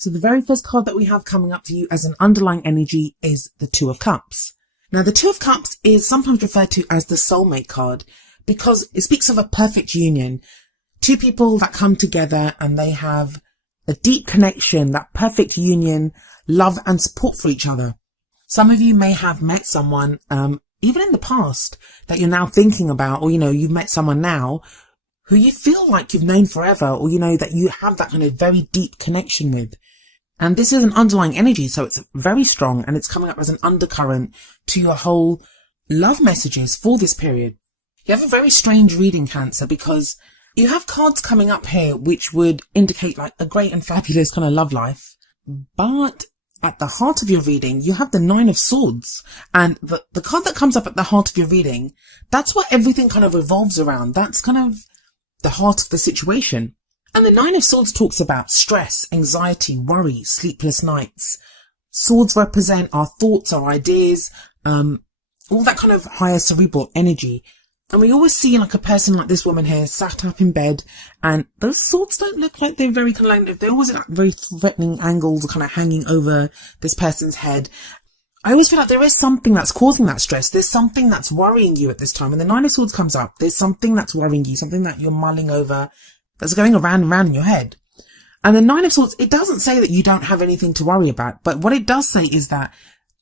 So the very first card that we have coming up for you as an underlying energy is the Two of Cups. Now the Two of Cups is sometimes referred to as the soulmate card because it speaks of a perfect union. Two people that come together and they have a deep connection, that perfect union, love and support for each other. Some of you may have met someone, even in the past that you're now thinking about, or, you've met someone now who you feel like you've known forever, or, that you have that kind of very deep connection with. And this is an underlying energy, so it's very strong and it's coming up as an undercurrent to your whole love messages for this period. You have a very strange reading, Cancer, because you have cards coming up here which would indicate like a great and fabulous kind of love life. But at the heart of your reading, you have the Nine of Swords. And the card that comes up at the heart of your reading, that's what everything kind of revolves around. That's kind of the heart of the situation. And the Nine of Swords talks about stress, anxiety, worry, sleepless nights. Swords represent our thoughts, our ideas, all that kind of higher cerebral energy. And we always see like a person like this woman here sat up in bed, and those swords don't look like they're very kind of like, they're always at very threatening angles kind of hanging over this person's head. I always feel like there is something that's causing that stress. There's something that's worrying you at this time. When the Nine of Swords comes up, there's something that's worrying you, something that you're mulling over, that's going around and around in your head. And the Nine of Swords, it doesn't say that you don't have anything to worry about, but what it does say is that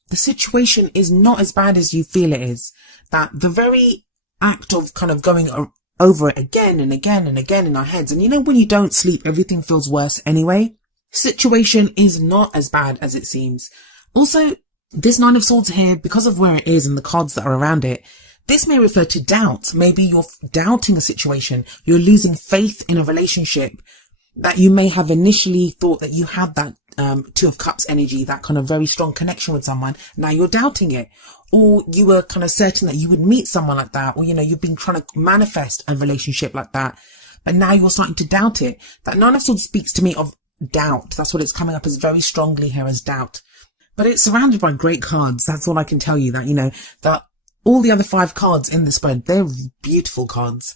the situation is not as bad as you feel it is. That the very act of kind of going over it again and again and again in our heads, and when you don't sleep, everything feels worse anyway. Situation is not as bad as it seems. Also, this Nine of Swords here, because of where it is and the cards that are around it, this may refer to doubt. Maybe you're doubting a situation. You're losing faith in a relationship that you may have initially thought that you had that Two of Cups energy, that kind of very strong connection with someone. Now you're doubting it. Or you were kind of certain that you would meet someone like that. Or, you've been trying to manifest a relationship like that. But now you're starting to doubt it. That Nine of Swords speaks to me of doubt. That's what it's coming up as very strongly here, as doubt. But it's surrounded by great cards. That's all I can tell you. That, that all the other 5 cards in the spread, they're beautiful cards.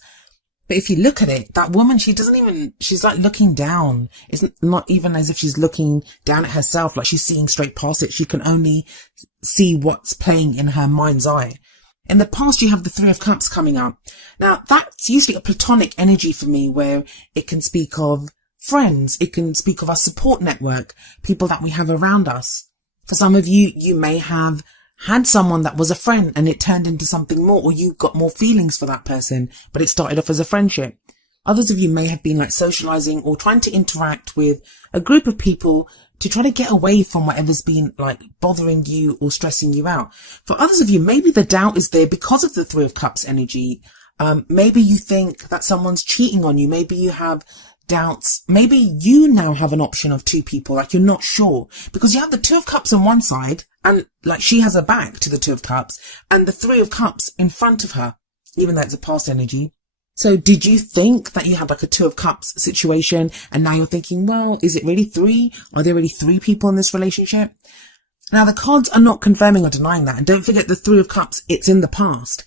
But if you look at it, that woman, she's like looking down. It's not even as if she's looking down at herself, like she's seeing straight past it. She can only see what's playing in her mind's eye. In the past, you have the Three of Cups coming up. Now, that's usually a platonic energy for me, where it can speak of friends. It can speak of our support network, people that we have around us. For some of you, you may have had someone that was a friend and it turned into something more, or you got more feelings for that person, but it started off as a friendship. Others of you may have been like socializing or trying to interact with a group of people to try to get away from whatever's been like bothering you or stressing you out. For others of you, maybe the doubt is there because of the Three of Cups energy. Maybe you think that someone's cheating on you. Maybe you have doubts. Maybe you now have an option of 2 people, like you're not sure, because you have the Two of Cups on one side, and like she has her back to the Two of Cups, and the Three of Cups in front of her, even though it's a past energy. So did you think that you had like a Two of Cups situation, and now you're thinking, well, is it really 3? Are there really 3 people in this relationship? Now the cards are not confirming or denying that, and don't forget the Three of Cups, it's in the past.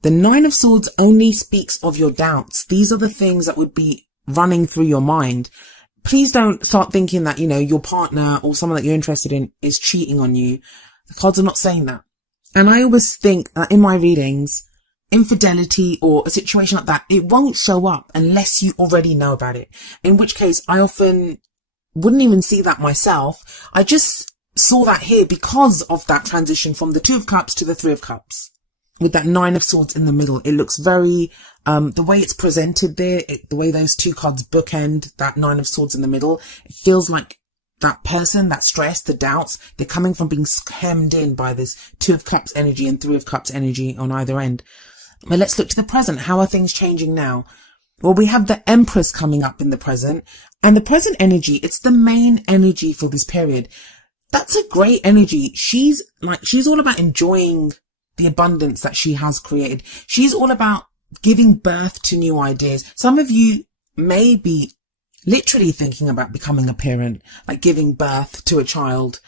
The Nine of Swords only speaks of your doubts. These are the things that would be running through your mind. Please don't start thinking that, your partner or someone that you're interested in is cheating on you. The cards are not saying that. And I always think that in my readings, infidelity or a situation like that, it won't show up unless you already know about it. In which case, I often wouldn't even see that myself. I just saw that here because of that transition from the Two of Cups to the Three of Cups. With that Nine of Swords in the middle, it looks very, the way it's presented there, the way those 2 cards bookend that Nine of Swords in the middle, it feels like that person, that stress, the doubts, they're coming from being hemmed in by this Two of Cups energy and Three of Cups energy on either end. But let's look to the present. How are things changing now? Well, we have the Empress coming up in the present, and the present energy, it's the main energy for this period. That's a great energy. She's all about enjoying the abundance that she has created. She's all about giving birth to new ideas. Some of you may be literally thinking about becoming a parent, like giving birth to a child.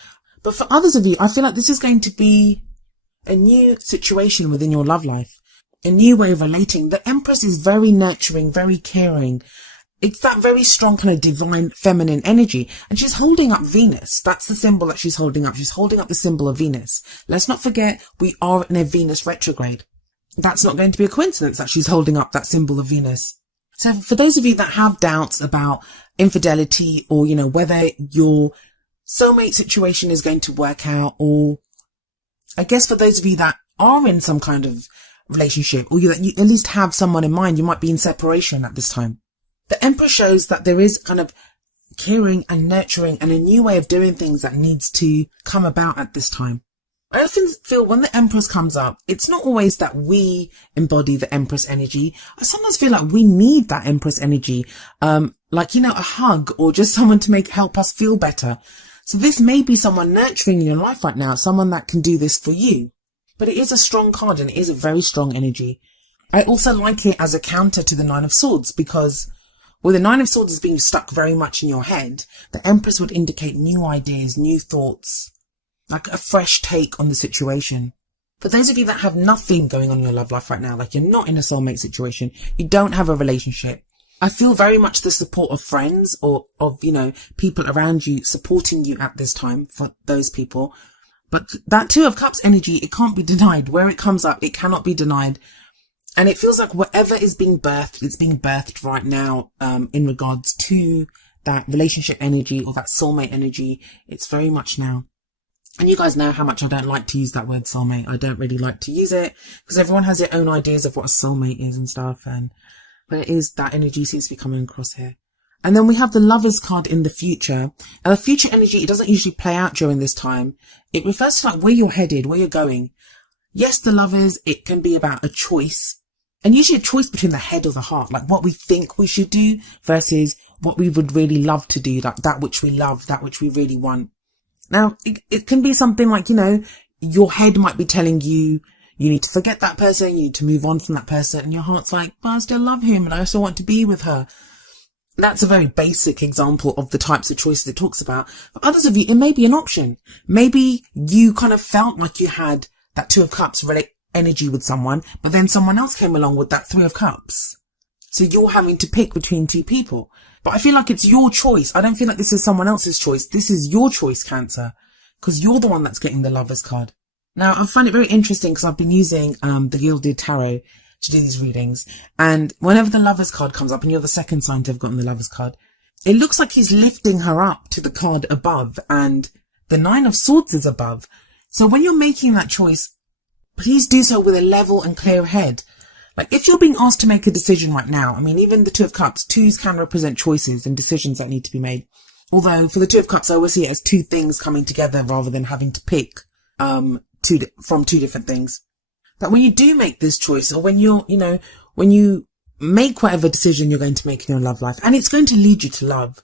But for others of you, I feel like this is going to be a new situation within your love life, a new way of relating. The Empress is very nurturing, very caring. it's that very strong kind of divine feminine energy. And she's holding up Venus. That's the symbol that she's holding up. She's holding up the symbol of Venus. Let's not forget, we are in a Venus retrograde. That's not going to be a coincidence that she's holding up that symbol of Venus. So for those of you that have doubts about infidelity, or, you know, whether your soulmate situation is going to work out, or I guess for those of you that are in some kind of relationship, or that you at least have someone in mind, you might be in separation at this time. The Emperor shows that there is kind of caring and nurturing and a new way of doing things that needs to come about at this time. I often feel when the Empress comes up, it's not always that we embody the Empress energy. I sometimes feel like we need that Empress energy, like, you know, a hug or just someone to help us feel better. So this may be someone nurturing in your life right now, someone that can do this for you. But it is a strong card and it is a very strong energy. I also like it as a counter to the Nine of Swords, because with the Nine of Swords is being stuck very much in your head, the Empress would indicate new ideas, new thoughts, like a fresh take on the situation. For those of you that have nothing going on in your love life right now, like you're not in a soulmate situation, you don't have a relationship, I feel very much the support of friends or of, you know, people around you supporting you at this time for those people. But that Two of Cups energy, it can't be denied. Where it comes up, it cannot be denied. And it feels like whatever is being birthed, it's being birthed right now, in regards to that relationship energy or that soulmate energy. It's very much now. And you guys know how much I don't like to use that word soulmate. I don't really like to use it because everyone has their own ideas of what a soulmate is and stuff. But it is, that energy seems to be coming across here. And then we have the Lovers card in the future. And the future energy, it doesn't usually play out during this time. It refers to like where you're headed, where you're going. Yes, the Lovers, it can be about a choice. And usually a choice between the head or the heart, like what we think we should do versus what we would really love to do, like that which we love, that which we really want. Now, it can be something like, you know, your head might be telling you, you need to forget that person, you need to move on from that person, and your heart's like, but I still love him and I still want to be with her. That's a very basic example of the types of choices it talks about. For others of you, it may be an option. Maybe you kind of felt like you had that Two of Cups energy with someone, but then someone else came along with that Three of Cups. So you're having to pick between two people. But I feel like it's your choice. I don't feel like this is someone else's choice. This is your choice, Cancer, because you're the one that's getting the Lovers card. Now, I find it very interesting because I've been using the Gilded Tarot to do these readings, and whenever the Lovers card comes up, and you're the second sign to have gotten the Lovers card, it looks like he's lifting her up to the card above, and the Nine of Swords is above. So when you're making that choice, please do so with a level and clear head. Like if you're being asked to make a decision right now, I mean, even the Two of Cups, twos can represent choices and decisions that need to be made. Although for the Two of Cups, I always see it as two things coming together rather than having to pick from two different things. That when you do make this choice, or when you're, you know, when you make whatever decision you're going to make in your love life, and it's going to lead you to love.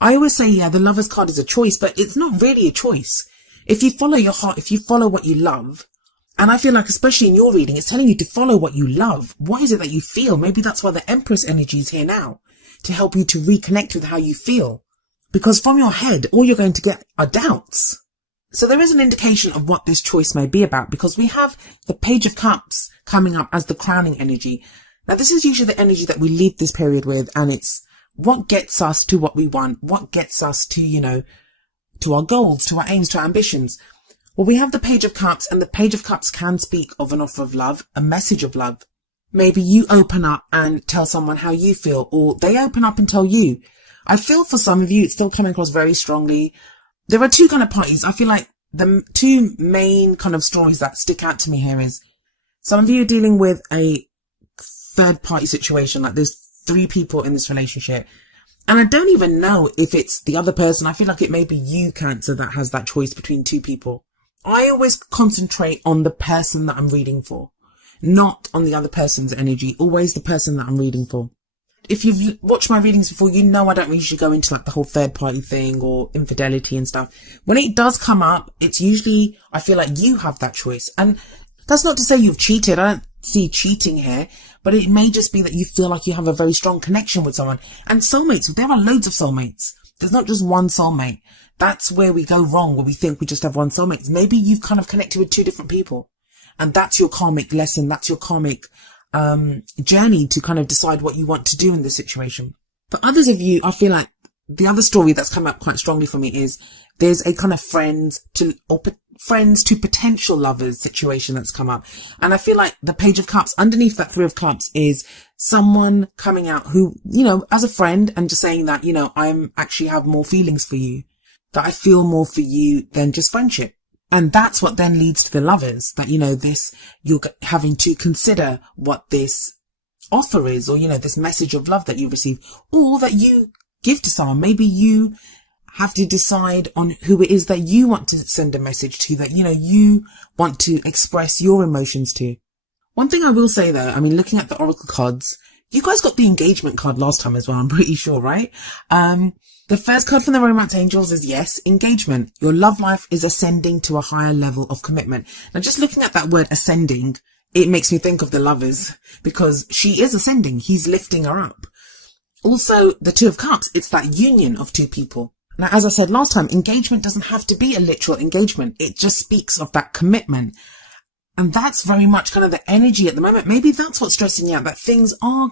I always say, yeah, the Lovers card is a choice, but it's not really a choice. If you follow your heart, if you follow what you love, and I feel like, especially in your reading, it's telling you to follow what you love. What is it that you feel? Maybe that's why the Empress energy is here now, to help you to reconnect with how you feel. Because from your head, all you're going to get are doubts. So there is an indication of what this choice may be about, because we have the Page of Cups coming up as the crowning energy. Now, this is usually the energy that we leave this period with, and it's what gets us to what we want, what gets us to, you know, to our goals, to our aims, to our ambitions. Well, we have the Page of Cups, and the Page of Cups can speak of an offer of love, a message of love. Maybe you open up and tell someone how you feel, or they open up and tell you. I feel for some of you, it's still coming across very strongly. There are two kind of parties. I feel like the two main kind of stories that stick out to me here is some of you are dealing with a third party situation, like there's three people in this relationship. And I don't even know if it's the other person. I feel like it may be you, Cancer, that has that choice between two people. I always concentrate on the person that I'm reading for, not on the other person's energy, always the person that I'm reading for. If you've watched my readings before, you know I don't usually go into like the whole third party thing or infidelity and stuff. When it does come up, it's usually, I feel like you have that choice. And that's not to say you've cheated. I don't see cheating here, but it may just be that you feel like you have a very strong connection with someone. And soulmates, there are loads of soulmates. There's not just one soulmate. That's where we go wrong, where we think we just have one soulmate. Maybe you've kind of connected with two different people, and that's your karmic lesson. That's your karmic journey to kind of decide what you want to do in this situation. For others of you, I feel like the other story that's come up quite strongly for me is there's a kind of friends to potential lovers situation that's come up. And I feel like the Page of Cups, underneath that Three of Cups, is someone coming out who, as a friend and just saying that, I'm actually have more feelings for you, that I feel more for you than just friendship. And that's what then leads to the lovers, that, you're having to consider what this offer is, or, this message of love that you receive, or that you give to someone. Maybe you have to decide on who it is that you want to send a message to, that, you want to express your emotions to. One thing I will say though, looking at the Oracle cards, you guys got the engagement card last time as well, I'm pretty sure, right? The first card from the Romance Angels is yes, engagement. Your love life is ascending to a higher level of commitment. Now, just looking at that word ascending, it makes me think of the lovers, because she is ascending. He's lifting her up. Also, the Two of Cups, it's that union of two people. Now, as I said last time, engagement doesn't have to be a literal engagement. It just speaks of that commitment. And that's very much kind of the energy at the moment. Maybe that's what's stressing you out, that things are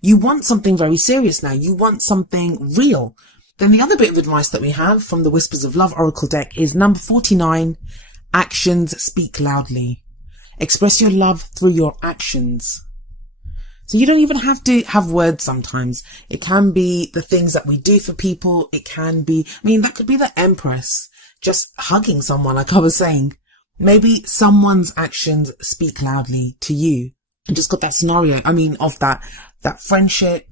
you want something very serious now. You want something real. Then the other bit of advice that we have from the Whispers of Love Oracle deck is number 49, actions speak loudly. Express your love through your actions. So you don't even have to have words sometimes. It can be the things that we do for people. It can be, that could be the Empress, just hugging someone, like I was saying. Maybe someone's actions speak loudly to you. And just got that scenario, of that friendship.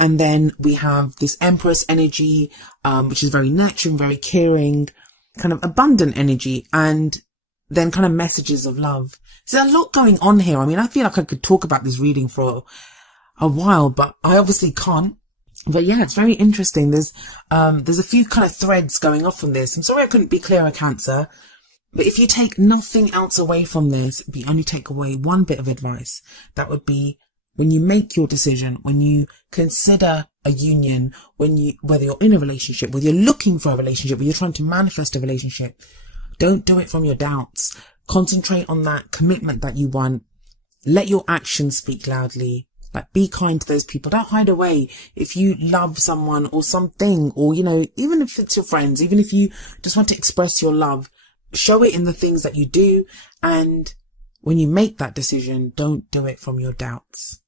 And then we have this Empress energy, which is very nurturing, very caring, kind of abundant energy, and then kind of messages of love. So there's a lot going on here. I feel like I could talk about this reading for a while, but I obviously can't. But yeah, it's very interesting. There's a few kind of threads going off from this. I'm sorry I couldn't be clearer, Cancer. But if you take nothing else away from this, if you only take away one bit of advice, that would be, when you make your decision, when you consider a union, whether you're in a relationship, whether you're looking for a relationship, whether you're trying to manifest a relationship, don't do it from your doubts. Concentrate on that commitment that you want. Let your actions speak loudly. Like, be kind to those people. Don't hide away. If you love someone or something, or, even if it's your friends, even if you just want to express your love, show it in the things that you do. And when you make that decision, don't do it from your doubts.